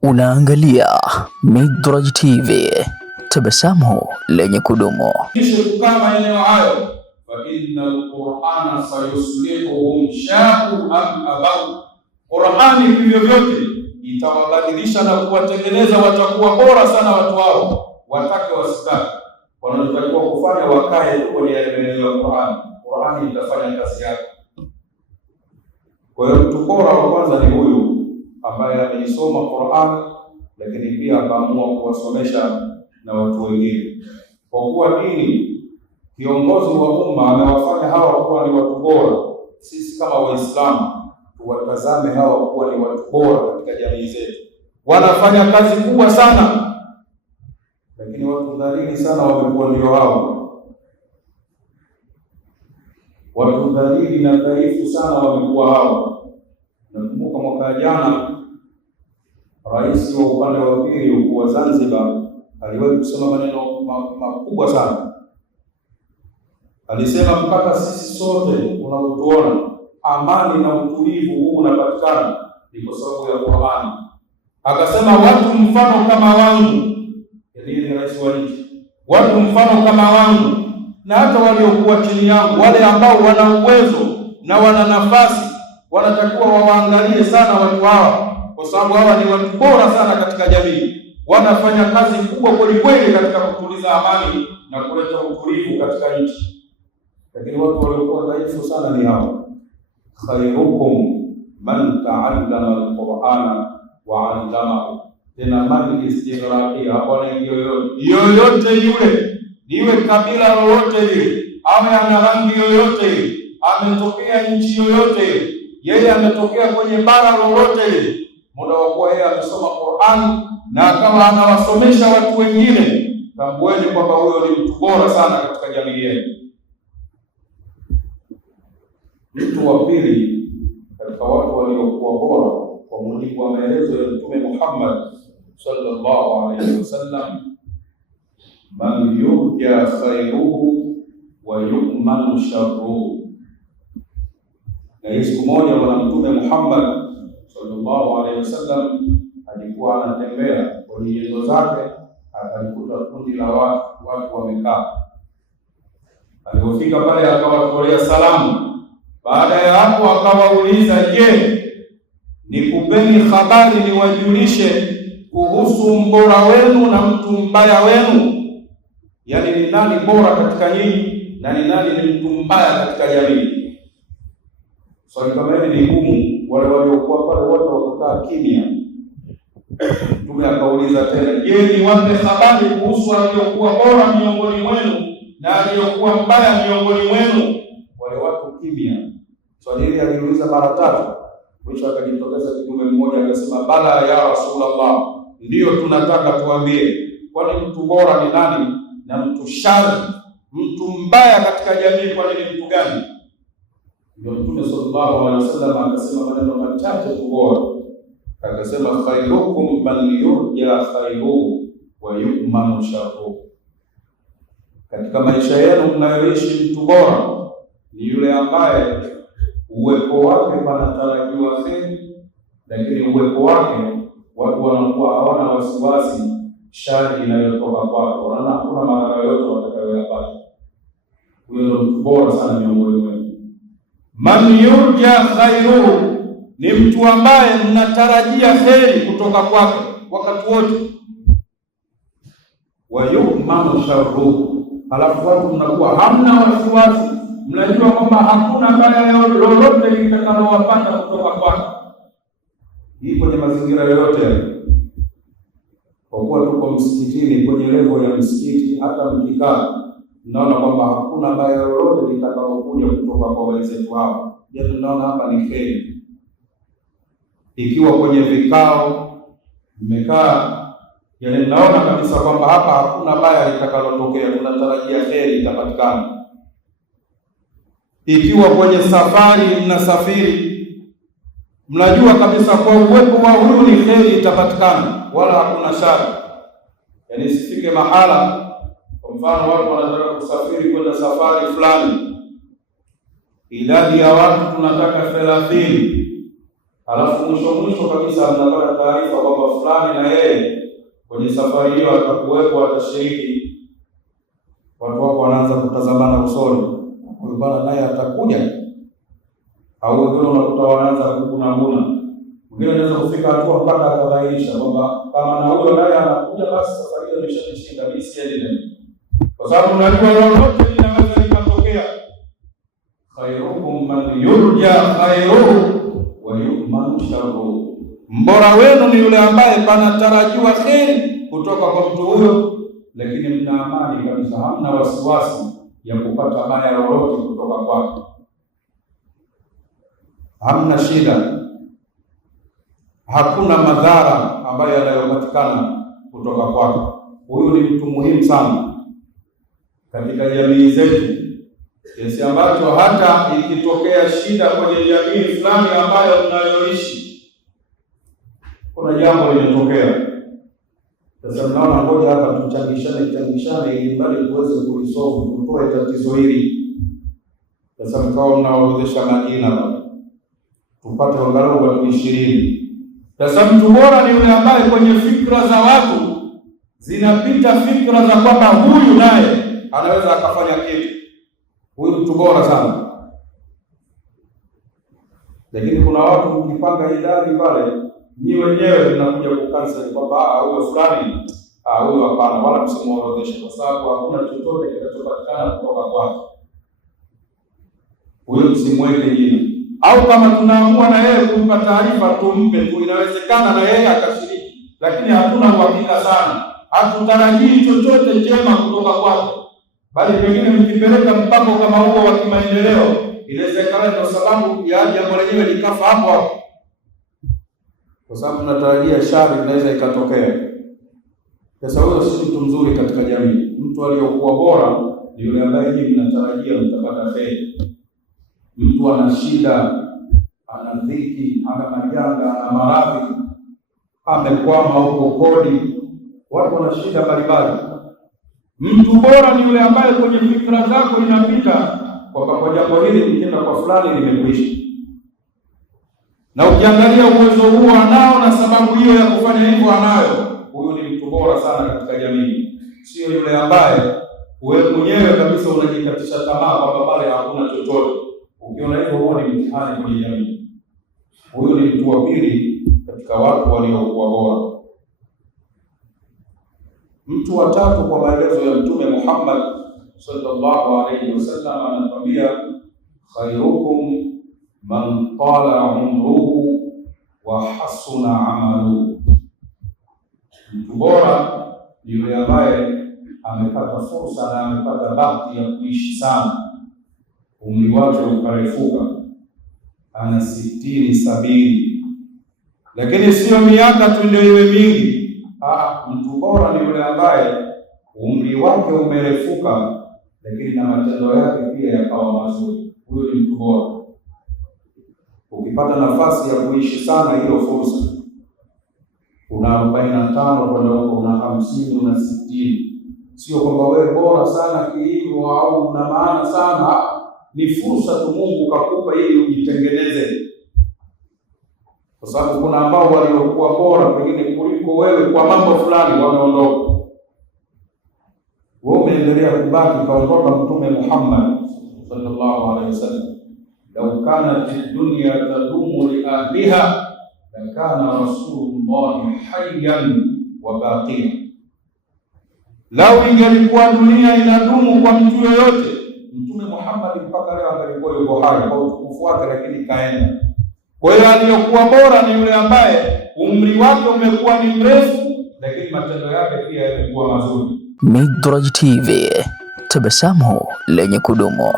Unaangalia Midraj TV, tabasamu lenye kudumu. Kisha kukaa maeneo hayo, fa inna al-Qur'ana sayuslihuhum sha'u am abau, Qur'ani hivyo vyote itawabadilisha na kuwatengeneza, watakuwa bora sana watu hao, watake wasitake. Wanachotakiwa kufanya wakae kwenye maeneo ya Qur'ani, Qur'ani itafanya kazi yake. Kwa hiyo mtu bora wa kwanza ni huyu ambaye ameisoma Qur'an, lakini pia akaamua kuwasomesha na watu wengine. Kwa kuwa dini, kiongozi wa umma amewafanya hawa kuwa ni watu bora, sisi kama Waislamu tuwatazame hawa kuwa ni watu bora katika jamii zetu. Wanafanya kazi kubwa sana, lakini watu dhalili sana wamekuwa ndio hao. Watu dhalili na dhaifu sana wamekuwa hao. Nakumbuka mwaka jana rais wa upande wa pili wa Zanzibar aliwahi kusema maneno makubwa sana. Alisema mpaka sisi sote tunaotuona amani na utulivu huu unapatikana ni kwa sababu ya Qur'ani. Akasema watu mfano kama wangu, yani ni rais wa nchi, watu mfano kama wangu na hata waliokuwa chini yangu, wale ambao wana uwezo na wana nafasi, wanatakiwa waangalie sana watu hawa, kwa sababu hawa ni watu bora sana katika jamii. Wanafanya kazi kubwa kweli kweli katika kutuliza amani na kuleta utulivu katika nchi. Lakini watu waliokuwa dhaifu sana ni hawa. Khairukum man ta'allama al-Qur'ana wa 'allamahu. Tena man istighraqia, wanaingia yoyote yule, niwe kabila lolote lile, awe ana rangi yoyote ile, ametokea nchi yoyote ile, yeye ametokea kwenye bara lolote ile, muda wa kuwa yeye amesoma Qur'an na akawa anawasomesha watu wengine, tambueni kwamba huyo ni mtu bora sana katika jamii yenu. Mtu wa pili katika watu waliokuwa bora kwa mujibu wa maelezo ya Mtume Muhammad sallallahu alaihi wasallam, man yurja khairuhu wa yu'manu sharruhu. Na siku moja bwana Mtume Muhammad sallallahu alaihi wasallam alikuwa anatembea kwenye nyendo zake, akalikuta kundi la watu wamekaa. Alipofika pale akawatolea salamu. Baada ya hapo akawauliza, je, nikupeni habari niwajulishe kuhusu mbora wenu na mtu mbaya wenu? Yaani ni nani bora katika nyinyi na ni nani ni mtu mbaya katika jamii? Swali kama hili ni gumu. Wale waliokuwa pale wote wakakaa kimya. Mtume akauliza tena, je, niwape habari kuhusu aliyokuwa bora miongoni mwenu na aliyokuwa mbaya miongoni mwenu? Wale watu kimya. Swali hili aliuliza mara tatu. Mwisho akajitokeza kidume mmoja akasema, bala ya Rasulullah, ndiyo tunataka tuambie, kwani mtu bora ni nani na mtu shari, mtu mbaya katika jamii kwa nini mtu gani? Ndio Mtume sallallahu alaihi wasallam akasema maneno machache tu bora. Akasema, khairukum man yurja khairuhu wa yu'manu sharruhu. Katika maisha yenu mnayoishi, mtu bora ni yule ambaye uwepo wake panatarajiwa kheri, lakini uwepo wake watu wanakuwa hawana wasiwasi shari inayotoka kwake, wanaona hakuna madhara yote watakayoyapata. Huyo ndio mtu bora sana miongoni mwenu. Man yurja khairuhu ni mtu ambaye mnatarajia kheri kutoka kwake wakati wote. Wa yu'manu sharruhu, halafu watu mnakuwa hamna wasiwasi, mnajua kwamba hakuna baya lolote litakalowapata kutoka kwake. Hii kwenye mazingira yoyote, kwa kuwa tuko msikitini, kwenye level ya msikiti, hata mkikaa mnaona kwamba hakuna baya lolote litakalokuja kutoka kwa wenzetu hapa. Je, tunaona hapa ni kheri. Ikiwa kwenye vikao mmekaa, yani mnaona kabisa kwamba hapa hakuna baya litakalotokea, tunatarajia kheri itapatikana. Ikiwa kwenye safari mnasafiri, mnajua kabisa kwa uwepo wa huyu ni kheri itapatikana, wala hakuna shari. Yani sifike mahala, kwa mfano watu wanataka kusafiri kwenda safari fulani, idadi ya watu tunataka 30, Halafu mwisho kabisa mnapata taarifa kwamba fulani na yeye kwenye safari hiyo atakuwepo, atashiriki. Watu wako wanaanza kutazamana usoni, huyu bwana naye atakuja au wengine unakuta wanaanza kukuna. Mwingine anaweza kufika hatua mpaka akadhairisha kwamba kama na huyo naye anakuja, basi safari hiyo imeshanishinda, mimi siende, kwa sababu unajua lolote linaweza likatokea. Khairukum man yurja khairuhu wa yu'manu sharruhu, mbora wenu ni yule ambaye panatarajiwa kheri kutoka kwa mtu huyo, lakini mna amani kabisa, hamna wasiwasi ya kupata baya lolote kutoka kwake, hamna shida, hakuna madhara ambayo yanayopatikana kutoka kwake. Huyu ni mtu muhimu sana katika jamii zetu, kiasi ambacho hata ikitokea shida kwenye jamii fulani ambayo mnayoishi, kuna jambo limetokea, sasa mnaona ngoja hapa tuchangishane ili bali tuweze kulisolve, tutoe tatizo hili. Sasa mkao mnaorodhesha majina tupate angalau watu 20. Sasa mtu bora ni yule ambaye kwenye fikra za watu zinapita fikra za kwamba huyu naye anaweza akafanya kitu. Huyu mtu bora sana. Lakini kuna watu mkipanga idadi pale, ni wenyewe mnakuja kukansel kwamba huyo fulani, huyo hapana, wala msimuorodheshe kwa sababu hakuna chochote kinachopatikana kutoka kwake. Huyo msimweke jina. Au kama tunaamua na yeye kumpa taarifa tumpe tu, inawezekana na yeye akashiriki, lakini hatuna uhakika sana, hatutarajii chochote chema kutoka kwake, bali pengine mkipeleka mpaka kama huo wa kimaendeleo, inawezekana kwa sababu ya jambo lenyewe likafa hapo, kwa sababu tunatarajia shari inaweza ikatokea. Sasa huyo si mtu mzuri katika jamii. Mtu aliyokuwa bora ni yule ambaye nyinyi mnatarajia mtapata kheri. Mtu ana shida, ana dhiki, ana majanga, ana maradhi, amekwama huko kodi, watu wana shida mbalimbali. Mtu bora ni yule ambaye kwenye fikra zako inapita kwa jambo hili likienda kwa fulani limekwisha, na ukiangalia uwezo huo anao na sababu hiyo ya kufanya hivyo anayo, huyu ni mtu bora sana katika jamii. Sio yule ambaye wewe mwenyewe kabisa unajikatisha tamaa kwamba pale hakuna chochote. Ukiona hivyo, huo ni mtihani kwenye jamii. Huyu ni mtu wa pili katika watu waliokuwa bora. Mtu wa tatu kwa maelezo ya Mtume Muhammad sallallahu alayhi wasallam anatuambia, khairukum man tala umruhu wa hasuna amaluhu. Mtu bora ni yule ambaye amepata fursa na amepata bahati ya kuishi sana, umri wake ukarefuka, ana 60-70, lakini sio miaka tu ndio iwe mingi. Mtu bora ni yule ambaye umri wake umerefuka, lakini na matendo yake pia yakawa mazuri. Huyo ni mtu bora. Ukipata nafasi ya kuishi sana hiyo fursa, una 45 kwenda huko, una 50, una 60, sio kwamba wewe bora sana kiivo au una maana sana. Ni fursa tu Mungu kakupa ili ujitengeneze, kwa sababu kuna ambao waliokuwa bora pengine kuliko wewe kwa mambo fulani wameondoka. Wewe umeendelea kubaki, kaondoka Mtume Muhammad sallallahu alaihi wasallam. Lau kanat dunya tadumu li ahliha lakana Rasulullah hayyan wa baqiya. Lau ingelikuwa dunia inadumu kwa mtu yoyote, Mtume Muhammad mpaka leo angelikuwa yuko hai kwa utukufu wake, lakini kaenda. Kwa hiyo aliyokuwa bora ni yule ambaye umri wake umekuwa ni mrefu, lakini matendo yake pia yamekuwa mazuri. Midraj TV, tabasamu lenye kudumu.